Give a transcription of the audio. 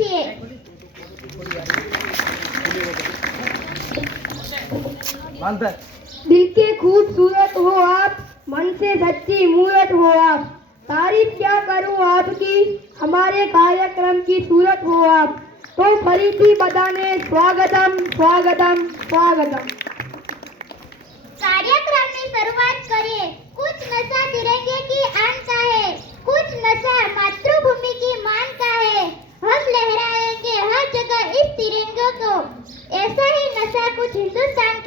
છીએ. दिल के खूबसूरत हो आप, मन से सच्ची मूरत हो आप. तारीफ क्या करूं आपकी, हमारे कार्यक्रम की सूरत हो आप. तो फरीથી બધાને સ્વાગતમ સ્વાગતમ સ્વાગતમ. कार्यक्रम की शुरुआत करिए. कुछ नशा तिरंगे की आन का है, कुछ नशा मातृभूमि की मान का है. हम लहराएंगे हर जगह इस तिरंगे को, ऐसा ही नशा कुछ हिंदुस्तान